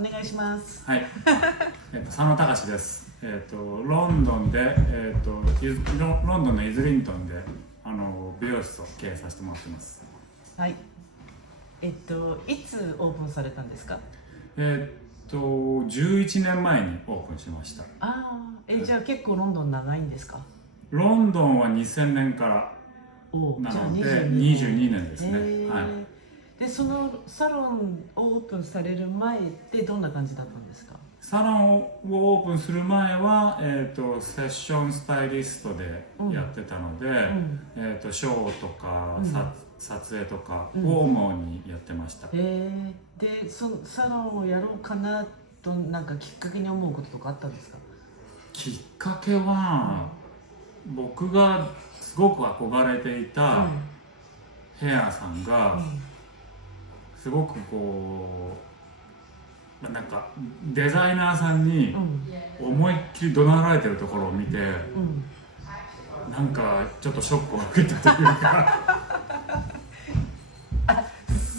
お願いします。はい。佐野隆です。ロンドンでロンドンのイズリントンで美容室を経営させてもらってます。はい。いつオープンされたんですか？11年前にオープンしました。じゃあ結構ロンドン長いんですか？ロンドンは2000年からなので22年ですね。はい。で、そのサロンをオープンされる前ってどんな感じだったんですか？サロンをオープンする前は、セッションスタイリストでやってたので、ショーとか、撮影とかを主にやってました。で、そのサロンをやろうかなとなんかきっかけに思うこととかあったんですか？きっかけは、僕がすごく憧れていたヘアさんが、すごくこうなんかデザイナーさんに思いっきり怒鳴られてるところを見て、なんかちょっとショックを受けたというか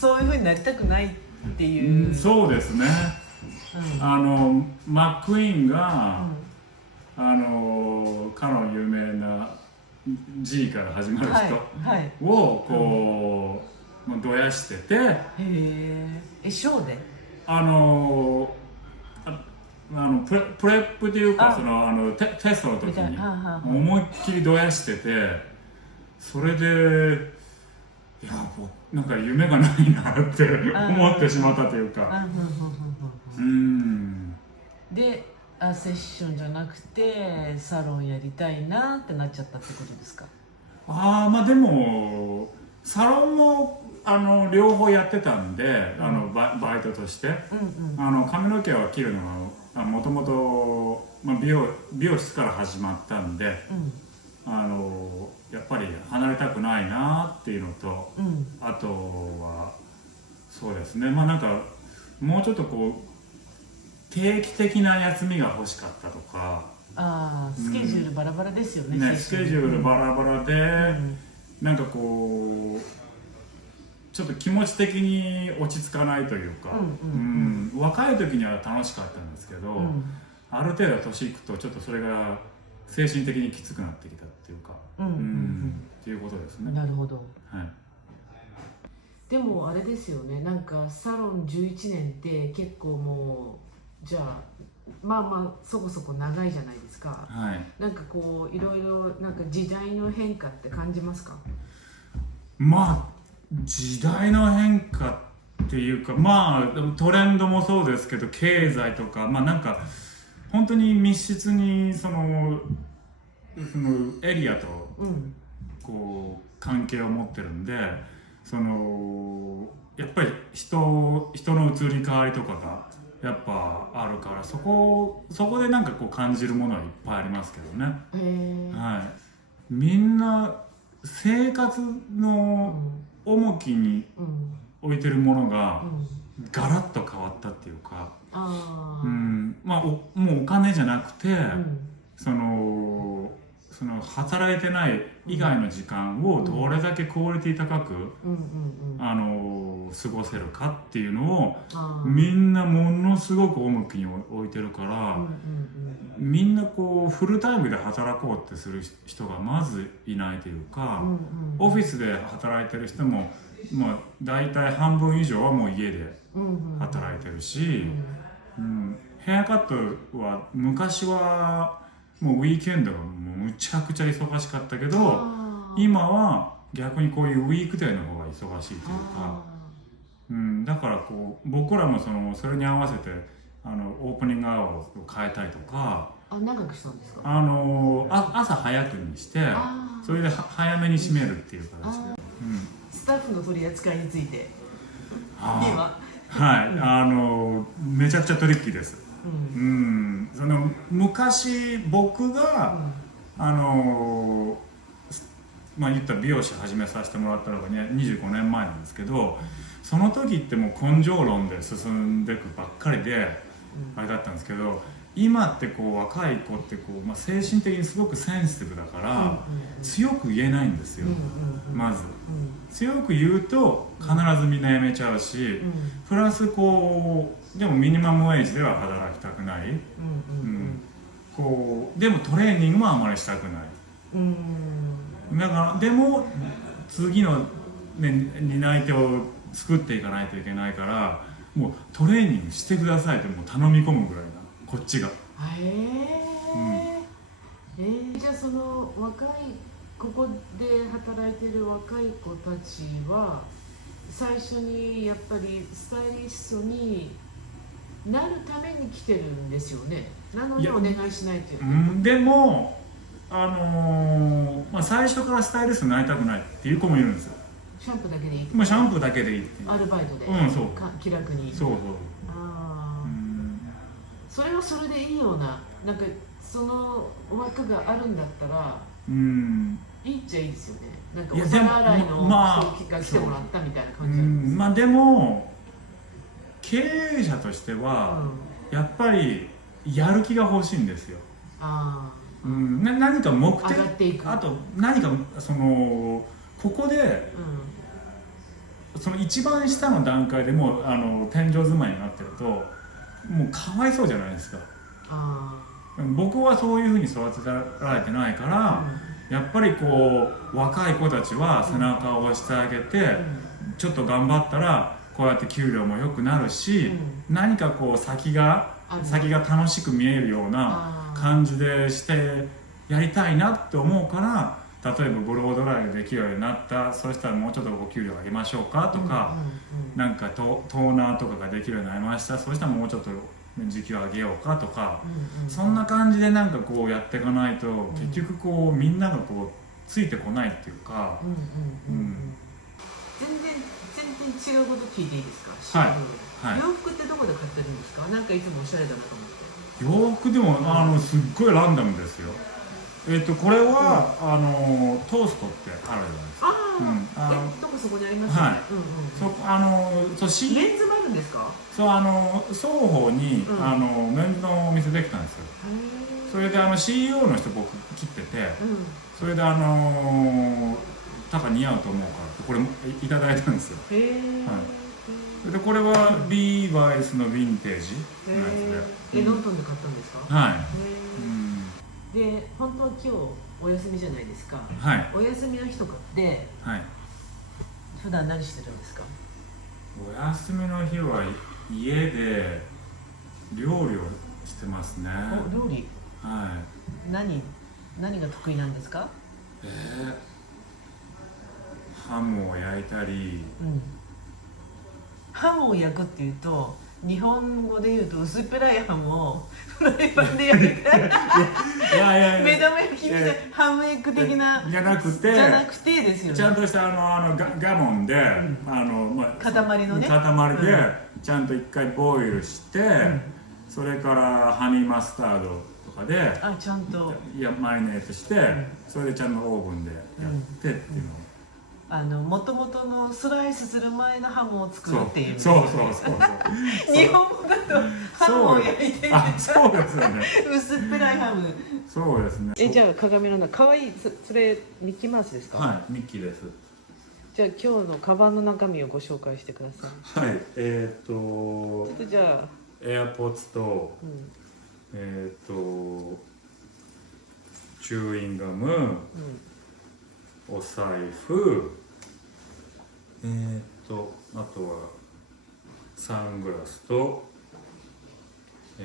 そういう風になりたくないっていう、そうですね、マック・イーンが、かの有名な G から始まる人をこうどやしてて、ショーでプレップっていうかテストの時に思いっきりどやしてて、それでいやなんか夢がないなって思ってしまったというか、でセッションじゃなくてサロンやりたいなってなっちゃったってことですか？まあでもサロンも両方やってたんで、バイトとして、髪の毛は切るのがもともと美容室から始まったんで、やっぱり離れたくないなっていうのと、あとはそうですね、なんかもうちょっとこう定期的な休みが欲しかったとか、スケジュールバラバラですよね。スケジュールバラバラで、なんかこうちょっと気持ち的に落ち着かないというか、若い時には楽しかったんですけど、ある程度年いくとちょっとそれが精神的にきつくなってきたっていうか、っていうことですね。なるほど。はい。でもあれですよね、なんかサロン11年って結構もうじゃあそこそこ長いじゃないですか。なんかこういろいろなんか時代の変化って感じますか？時代の変化っていうか、トレンドもそうですけど経済とか、なんか本当に密接にそのエリアとこう関係を持ってるんで、やっぱり人の移り変わりとかがやっぱあるから、そこでなんかこう感じるものはいっぱいありますけどね。みんな生活の重きに置いてるものがガラッと変わったっていうか、もうお金じゃなくて、その働いてない以外の時間をどれだけクオリティ高く過ごせるかっていうのをみんなものすごく重きに置いてるから、みんなこうフルタイムで働こうってする人がまずいないというか、オフィスで働いてる人も大体半分以上はもう家で働いてるし、ヘアカットは昔はもうウィークエンドがもうむちゃくちゃ忙しかったけど、今は逆にこういうウィークデーの方が忙しいというか、だからこう僕らもそれに合わせてオープニングアワーを変えたりとか、長くしたんですか？朝早くにして、それで早めに締めるっていう形で、スタッフの取り扱いについてめちゃくちゃトリッキーです。昔僕が言った美容師始めさせてもらったのが25年前なんですけど、その時ってもう根性論で進んでいくばっかりであれだったんですけど、今ってこう若い子ってこう、精神的にすごくセンシティブだから、強く言えないんですよ、まず、強く言うと必ずみんな辞めちゃうし、プラスこうでもミニマムウェイジでは働きたくない、こうでもトレーニングもあまりしたくない、だからでも次の、担い手を作っていかないといけないから、もうトレーニングしてくださいってもう頼み込むぐらいな、こっちが。じゃあその若いここで働いてる若い子たちは最初にやっぱりスタイリストになるために来てるんですよね。なのでお願いしないという。でも最初からスタイリストになりたくないっていう子もいるんですよ。シャンプーだけでいい。シャンプーだけでいいっていう。アルバイトで。そう気楽に。そう。それはそれでいいような、なんかその枠があるんだったら、いいっちゃいいですよね。なんかお皿洗いの人が来てもらったみたいな感じなんです。でも経営者としては、やっぱりやる気が欲しいんですよ。何か目的、上がっていく。あと何かここで、その一番下の段階でもう天井住まいになってるともうかわいそうじゃないですか。僕はそういうふうに育てられてないから、やっぱりこう若い子たちは背中を押してあげて、ちょっと頑張ったらこうやって給料も良くなるし、何かこう先が楽しく見えるような感じでしてやりたいなって思うから、例えばブロードライができるようになった、そしたらもうちょっとお給料上げましょうかとか、なんかトーナーとかができるようになりました、そしたらもうちょっと時給上げようかとか、そんな感じでなんかこうやっていかないと、結局こうみんながこうついてこないっていうか。全然違うこと聞いていいですか？洋服ってどこで買ってるんですか？なんかいつもおしゃれだなと思って。洋服でもすっごいランダムですよ。これはトーストってあるじゃないですか。どこそこにありますね。メンズもあるんですか？そう双方にメンズのお店できたんですよ。それでCEO の人僕切ってて、それで似合うと思うからこれいただいたんですよ。でこれはリーバイスのヴィンテージのやつで。ロンドンで買ったんですか？はい。で本当は今日お休みじゃないですか。お休みの日とかって普段何してるんですか？お休みの日は家で料理をしてますね。料理？何が得意なんですか？ハムを焼いたり。ハムを焼くっていうと日本語で言うと薄っぺらいハムをフライパンで焼いて目玉焼きみたいなハムエッグ的なじゃなくてですよね。ちゃんとしたガモンで塊のね塊でちゃんと一回ボイルして、それからハニーマスタードとかでちゃんとマリネートして、それでちゃんとオーブンでやってっていうのを。もともとのスライスする前のハムを作るっていう。そう日本語だとハムを焼いてる。そうですよね。薄っぺらいハム。そうですね。じゃあ鏡の中かわいい、それミッキーマウスですか？はい、ミッキーです。じゃあ今日のカバンの中身をご紹介してください。はい、ちょっとじゃあAirPods と、チューインガム、お財布、あとはサングラスとあ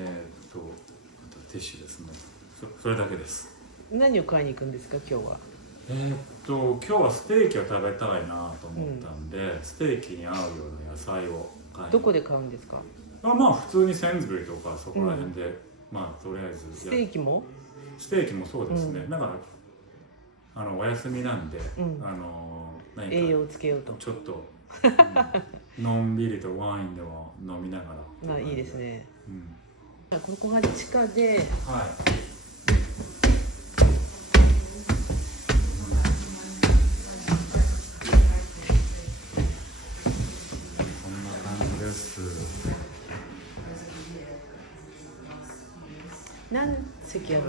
とティッシュですね。それだけです。何を買いに行くんですか今日は？今日はステーキを食べたいなと思ったんで、ステーキに合うような野菜を買いに。どこで買うんですか？普通にセンズベリーとかそこら辺で、とりあえずステーキもそうですね。だからお休みなんで、何か栄養をつけようとちょっと、のんびりとワインでも飲みながら。いいですね。ここが地下で。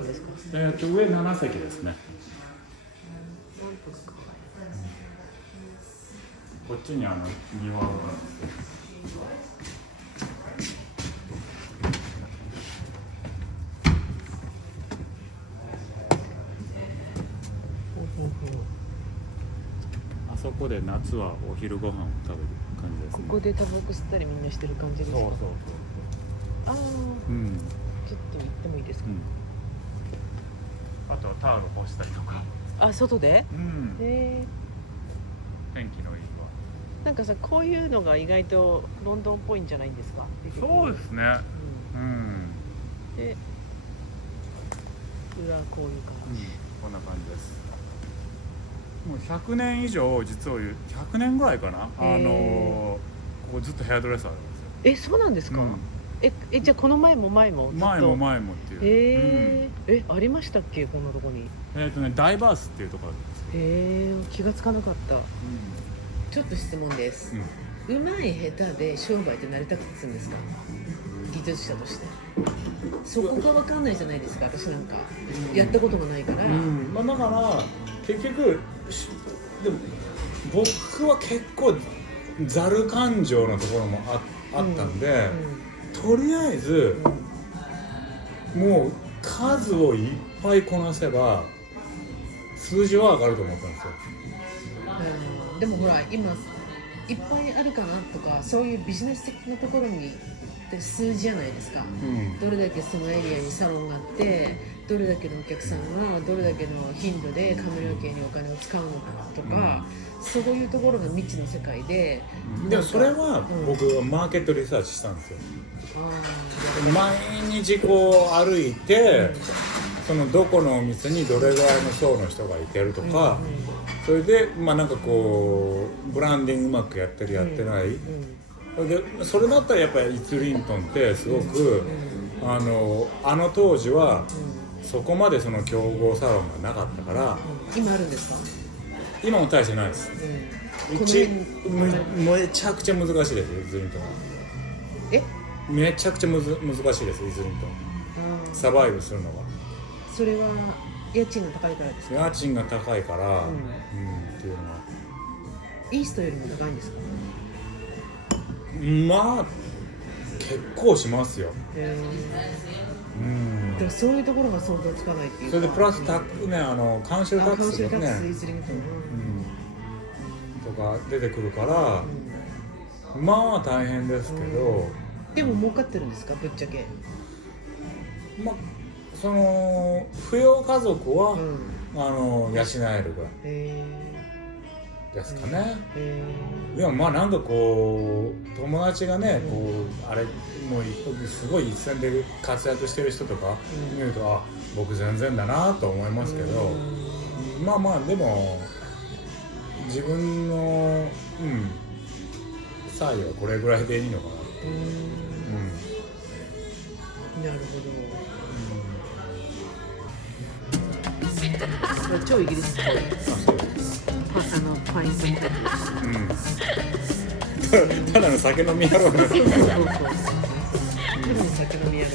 るんですか？上7席ですね。こっちに庭があるんですよ。あそこで夏はお昼ご飯を食べる感じですね。ここでタバコ吸ったりみんなしてる感じですか？そう。ああ、うん。ちょっと行ってもいいですか？あとタオル干したりとか。あ、外で？天気のいい日は。なんかさ、こういうのが意外とロンドンっぽいんじゃないんですか？そうですね。で、裏こういう感じ。こんな感じです。もう100年以上、実を言う100年ぐらいかな、ここずっとヘアドレッサーあるんですよ。そうなんですか？じゃあこの前もずっと前もっていう。ありましたっけ、こんなとこに？ダイバースっていうところです。気がつかなかった。ちょっと質問です。うまい下手で商売って成り立つんですか？技術者として。そこが分かんないじゃないですか。私なんかやったこともないから。だから結局でも僕は結構ざる感情のところもあったんで、とりあえずもう数をいっぱいこなせば数字は上がると思ったんですよ。でもほら今いっぱいあるかなとか、そういうビジネス的なところにって数字じゃないですか。どれだけそのエリアにサロンがあって、どれだけのお客さんがどれだけの頻度で髪の毛にお金を使うのかとか、そういうところが未知の世界で。でもそれは僕はマーケットリサーチしたんですよ。毎日こう歩いて、そのどこのお店にどれぐらいの層の人がいてるとか、それでなんかこうブランディングうまくやってるやってない、でそれだったらやっぱりイツリントンってすごく、あの当時はそこまでその競合サロンがなかったから。今あるんですか？今も大してないです。めちゃくちゃ難しいです、イツリントンは。めちゃくちゃ難しいです、イツリントン。サバイブするのが。それは家賃が高いからですか？家賃が高いから、っていうのは。イーストよりも高いんですか？まあ結構しますよ。だからそういうところが想像つかないっていうか。それでプラスカウンシルタックスとかね、とか出てくるから、まあ大変ですけど。でも儲かってるんですか、ぶっちゃけ？その扶養家族は、養えるぐらいですかね。でもなんかこう友達がね、こうあれもうすごい一線で活躍してる人とか見ると、僕全然だなと思いますけど、でも自分の差異はこれぐらいでいいのかなって。なるほど。超イギリスっぽい。パインセンター。ただの酒飲み野郎。ただの酒飲み野郎。